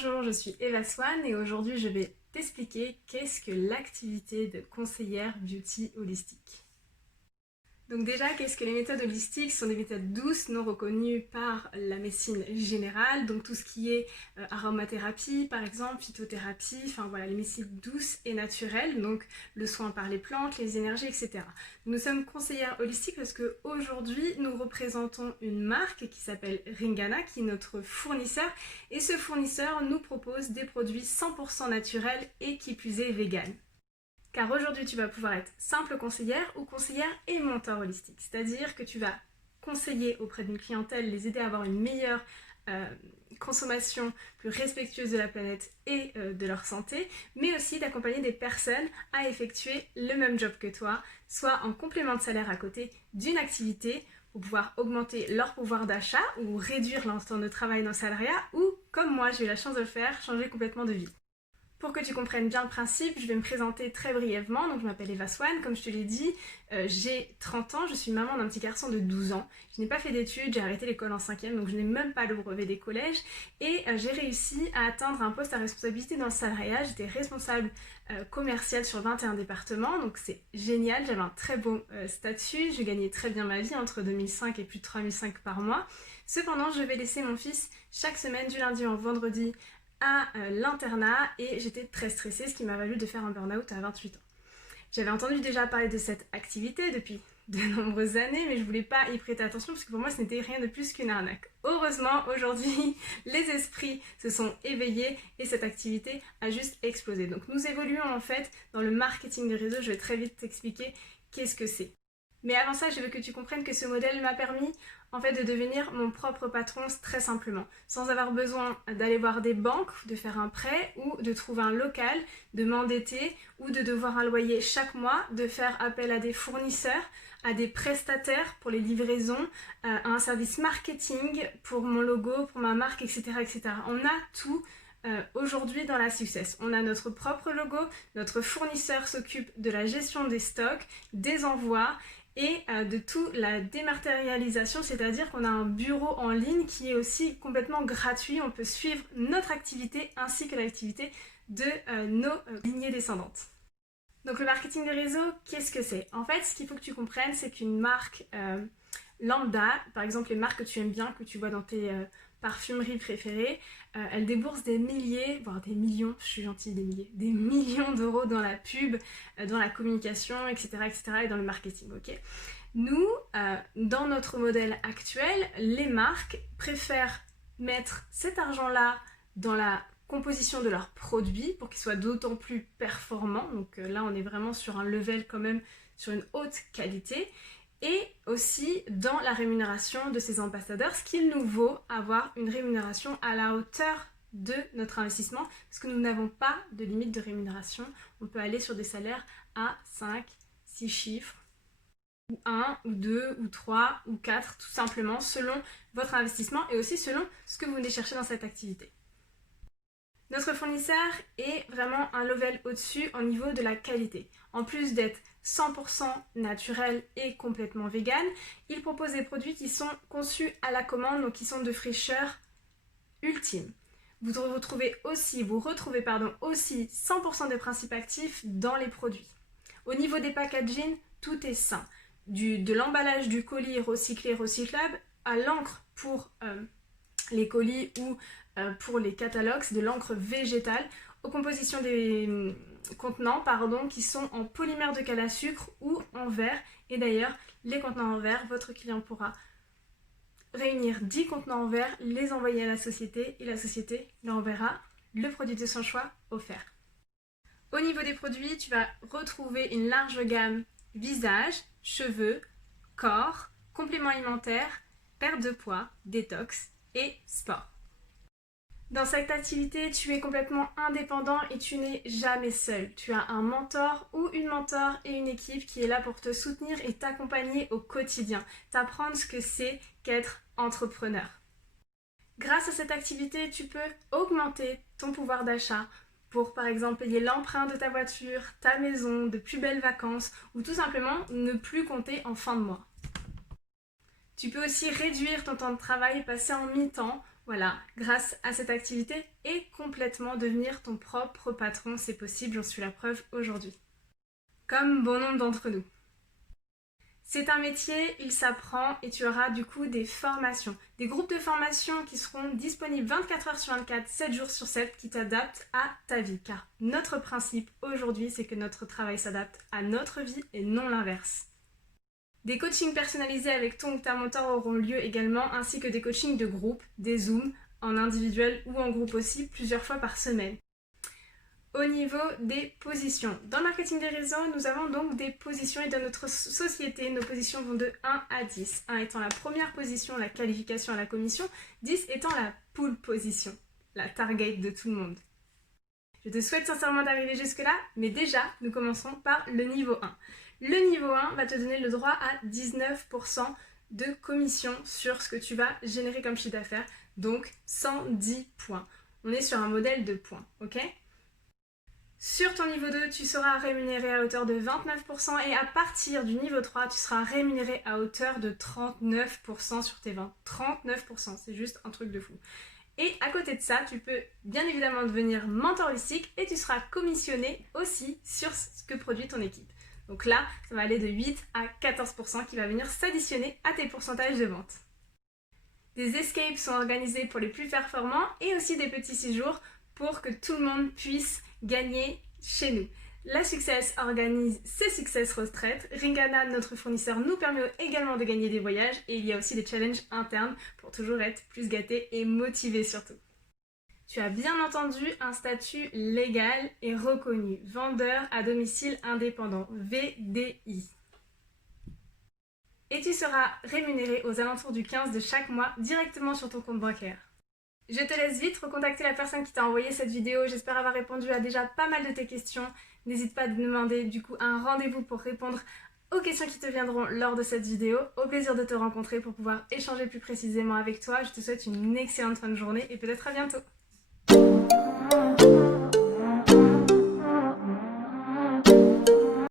Bonjour, je suis Eva Swan et aujourd'hui je vais t'expliquer qu'est-ce que l'activité de conseillère beauty holistique. Donc déjà, qu'est-ce que les méthodes holistiques? Ce sont des méthodes douces, non reconnues par la médecine générale, donc tout ce qui est aromathérapie par exemple, phytothérapie, enfin voilà, les médecines douces et naturelles, donc le soin par les plantes, les énergies, etc. Nous sommes conseillères holistiques parce qu'aujourd'hui nous représentons une marque qui s'appelle Ringana, qui est notre fournisseur, et ce fournisseur nous propose des produits 100% naturels et qui plus est vegan. Car aujourd'hui, tu vas pouvoir être simple conseillère ou conseillère et mentor holistique. C'est-à-dire que tu vas conseiller auprès d'une clientèle, les aider à avoir une meilleure consommation plus respectueuse de la planète et de leur santé, mais aussi d'accompagner des personnes à effectuer le même job que toi, soit en complément de salaire à côté d'une activité pour pouvoir augmenter leur pouvoir d'achat ou réduire leur temps de travail dans le salariat ou, comme moi j'ai eu la chance de le faire, changer complètement de vie. Pour que tu comprennes bien le principe, je vais me présenter très brièvement. Donc je m'appelle Eva Swan, comme je te l'ai dit, j'ai 30 ans, je suis maman d'un petit garçon de 12 ans. Je n'ai pas fait d'études, j'ai arrêté l'école en 5e, donc je n'ai même pas le brevet des collèges. Et j'ai réussi à atteindre un poste à responsabilité dans le salariat. J'étais responsable commerciale sur 21 départements, donc c'est génial, j'avais un très beau statut, je gagnais très bien ma vie, entre 2005 et plus de 3005 par mois. Cependant, je vais laisser mon fils chaque semaine, du lundi au vendredi, à l'internat et j'étais très stressée, ce qui m'a valu de faire un burn-out à 28 ans. J'avais entendu déjà parler de cette activité depuis de nombreuses années, mais je voulais pas y prêter attention parce que pour moi ce n'était rien de plus qu'une arnaque. Heureusement, aujourd'hui, les esprits se sont éveillés et cette activité a juste explosé. Donc nous évoluons en fait dans le marketing des réseaux, je vais très vite t'expliquer qu'est-ce que c'est. Mais avant ça, je veux que tu comprennes que ce modèle m'a permis en fait de devenir mon propre patron très simplement, sans avoir besoin d'aller voir des banques, de faire un prêt ou de trouver un local, de m'endetter ou de devoir un loyer chaque mois, de faire appel à des fournisseurs, à des prestataires pour les livraisons, à un service marketing pour mon logo, pour ma marque, etc. etc. On a tout aujourd'hui dans la Success. On a notre propre logo, notre fournisseur s'occupe de la gestion des stocks, des envois, et de tout la dématérialisation, c'est-à-dire qu'on a un bureau en ligne qui est aussi complètement gratuit. On peut suivre notre activité ainsi que l'activité de nos lignées descendantes. Donc le marketing des réseaux, qu'est-ce que c'est? En fait, ce qu'il faut que tu comprennes, c'est qu'une marque lambda, par exemple les marques que tu aimes bien, que tu vois dans tes parfumeries préférées, elles déboursent des milliers, voire des millions, je suis gentille, des milliers, des millions d'euros dans la pub, dans la communication, etc., etc., et dans le marketing, ok? Nous, dans notre modèle actuel, les marques préfèrent mettre cet argent-là dans la composition de leurs produits pour qu'ils soient d'autant plus performants. Donc là, on est vraiment sur un level quand même, sur une haute qualité. Et aussi dans la rémunération de ces ambassadeurs, ce qu'il nous vaut avoir une rémunération à la hauteur de notre investissement, parce que nous n'avons pas de limite de rémunération. On peut aller sur des salaires à 5, 6 chiffres, ou 1, ou 2, ou 3, ou 4, tout simplement, selon votre investissement et aussi selon ce que vous venez chercher dans cette activité. Notre fournisseur est vraiment un level au-dessus au niveau de la qualité. En plus d'être 100% naturel et complètement vegan, il propose des produits qui sont conçus à la commande, donc qui sont de fraîcheur ultime. Vous retrouvez aussi 100% des principes actifs dans les produits. Au niveau des packaging, tout est sain. De l'emballage du colis recyclé, recyclable, à l'encre pour les colis ou pour les catalogues, c'est de l'encre végétale, aux compositions des contenants qui sont en polymère de canne à sucre ou en verre. Et d'ailleurs, les contenants en verre, votre client pourra réunir 10 contenants en verre, les envoyer à la société et la société leur enverra le produit de son choix offert. Au niveau des produits, tu vas retrouver une large gamme visage, cheveux, corps, compléments alimentaires, perte de poids, détox et sport. Dans cette activité, tu es complètement indépendant et tu n'es jamais seul. Tu as un mentor ou une mentor et une équipe qui est là pour te soutenir et t'accompagner au quotidien, t'apprendre ce que c'est qu'être entrepreneur. Grâce à cette activité, tu peux augmenter ton pouvoir d'achat pour par exemple payer l'emprunt de ta voiture, ta maison, de plus belles vacances ou tout simplement ne plus compter en fin de mois. Tu peux aussi réduire ton temps de travail et passer en mi-temps Voilà, grâce à cette activité et complètement devenir ton propre patron, c'est possible, j'en suis la preuve aujourd'hui. Comme bon nombre d'entre nous. C'est un métier, il s'apprend et tu auras du coup des formations. Des groupes de formation qui seront disponibles 24 heures sur 24, 7 jours sur 7, qui t'adaptent à ta vie. Car notre principe aujourd'hui, c'est que notre travail s'adapte à notre vie et non l'inverse. Des coachings personnalisés avec ton ou ta mentor auront lieu également, ainsi que des coachings de groupe, des Zooms, en individuel ou en groupe aussi, plusieurs fois par semaine. Au niveau des positions. Dans le marketing des réseaux, nous avons donc des positions et dans notre société, nos positions vont de 1 à 10. 1 étant la première position, la qualification à la commission, 10 étant la pole position, la target de tout le monde. Je te souhaite sincèrement d'arriver jusque-là, mais déjà, nous commençons par le niveau 1. Le niveau 1 va te donner le droit à 19% de commission sur ce que tu vas générer comme chiffre d'affaires, donc 110 points. On est sur un modèle de points, ok ? Sur ton niveau 2, tu seras rémunéré à hauteur de 29% et à partir du niveau 3, tu seras rémunéré à hauteur de 39% sur tes ventes. 39%, c'est juste un truc de fou. Et à côté de ça, tu peux bien évidemment devenir mentor holistique et tu seras commissionné aussi sur ce que produit ton équipe. Donc là, ça va aller de 8 à 14% qui va venir s'additionner à tes pourcentages de vente. Des escapes sont organisés pour les plus performants et aussi des petits séjours pour que tout le monde puisse gagner chez nous. La Success organise ses Success Retraites. Ringana, notre fournisseur, nous permet également de gagner des voyages et il y a aussi des challenges internes pour toujours être plus gâté et motivé surtout. Tu as bien entendu un statut légal et reconnu, vendeur à domicile indépendant, VDI. Et tu seras rémunéré aux alentours du 15 de chaque mois directement sur ton compte bancaire. Je te laisse vite recontacter la personne qui t'a envoyé cette vidéo. J'espère avoir répondu à déjà pas mal de tes questions. N'hésite pas à demander du coup un rendez-vous pour répondre aux questions qui te viendront lors de cette vidéo. Au plaisir de te rencontrer pour pouvoir échanger plus précisément avec toi. Je te souhaite une excellente fin de journée et peut-être à bientôt.